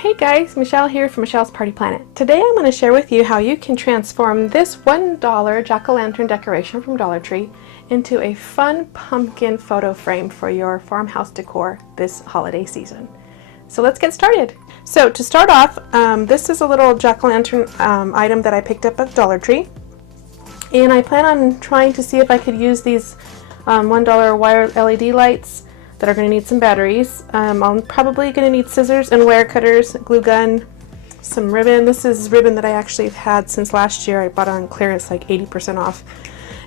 Hey guys, Michelle here from Michelle's Party Planet. Today I'm going to share with you how you can transform this $1 jack-o'-lantern decoration from Dollar Tree into a fun pumpkin photo frame for your farmhouse decor this holiday season. So let's get started. So to start off, this is a little jack-o'-lantern item that I picked up at Dollar Tree. And I plan on trying to see if I could use these $1 wire LED lights that are going to need some batteries. I'm probably going to need scissors and wire cutters, glue gun, some ribbon. This is ribbon that I actually have had since last year. I bought it on clearance, like 80% off.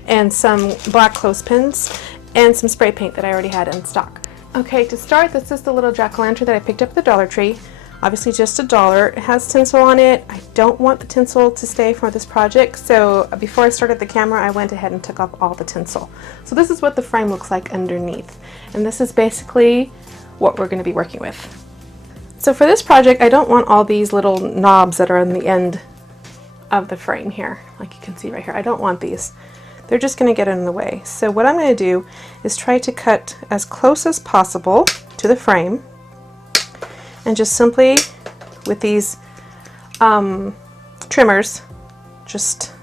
And some black clothespins and some spray paint that I already had in stock. Okay, to start, this is the little jack-o'-lantern that I picked up at the Dollar Tree. Obviously just $1. It has tinsel on it. I don't want the tinsel to stay for this project, so before I started the camera I went ahead and took off all the tinsel. So this is what the frame looks like underneath, and this is basically what we're going to be working with. So for this project I don't want all these little knobs that are on the end of the frame here, like you can see right here. I don't want these. They're just going to get in the way. So what I'm going to do is try to cut as close as possible to the frame, and just simply with these trimmers just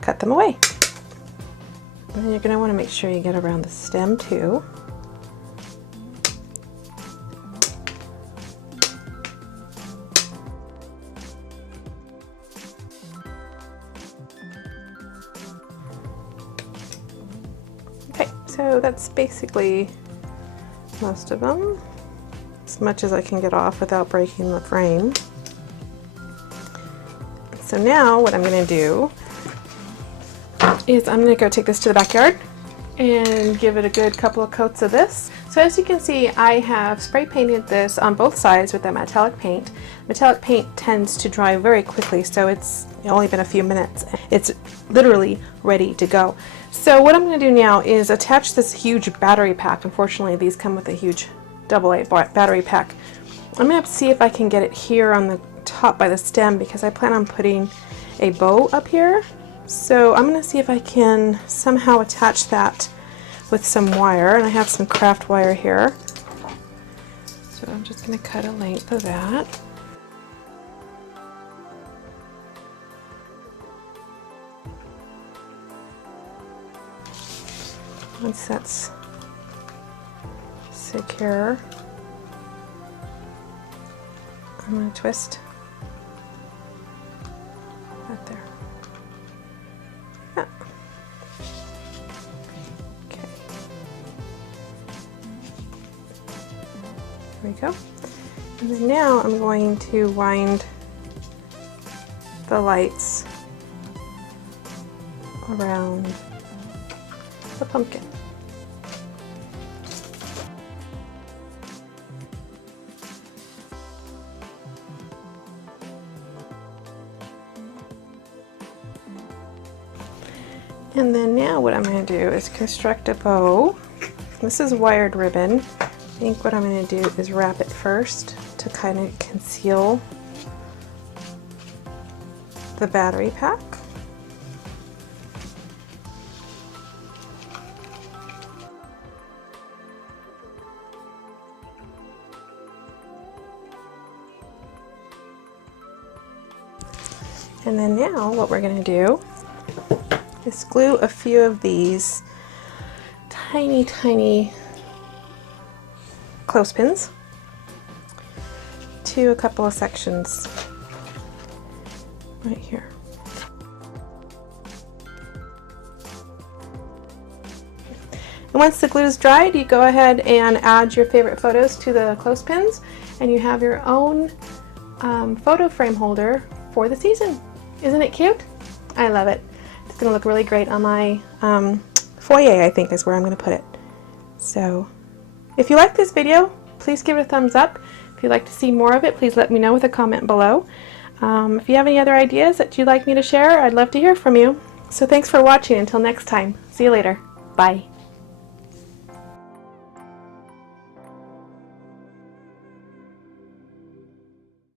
cut them away. And you're going to want to make sure you get around the stem too. Okay, so that's basically most of them. As much as I can get off without breaking the frame. So now what I'm going to do is I'm going to go take this to the backyard and give it a good couple of coats of this. So as you can see, I have spray painted this on both sides with that metallic paint. Metallic paint tends to dry very quickly, so it's only been a few minutes. It's literally ready to go. So what I'm going to do now is attach this huge battery pack. Unfortunately, these come with a huge AA battery pack. I'm going to see if I can get it here on the top by the stem, because I plan on putting a bow up here. So I'm going to see if I can somehow attach that with some wire, and I have some craft wire here. So I'm just going to cut a length of that. Once that's secure, I'm going to twist right there. Yeah. Okay. There we go. And then now I'm going to wind the lights around the pumpkin. And then now what I'm going to do is construct a bow. This is wired ribbon. I think what I'm going to do is wrap it first to kind of conceal the battery pack. And then now what we're going to do is glue a few of these tiny clothespins to a couple of sections right here. And once the glue is dried, you go ahead and add your favorite photos to the clothespins, and you have your own photo frame holder for the season. Isn't it cute? I love it. It's going to look really great on my foyer, I think is where I'm going to put it. So if you like this video, please give it a thumbs up. If you'd like to see more of it, please let me know with a comment below. If you have any other ideas that you'd like me to share, I'd love to hear from you. So thanks for watching. Until next time. See you later. Bye.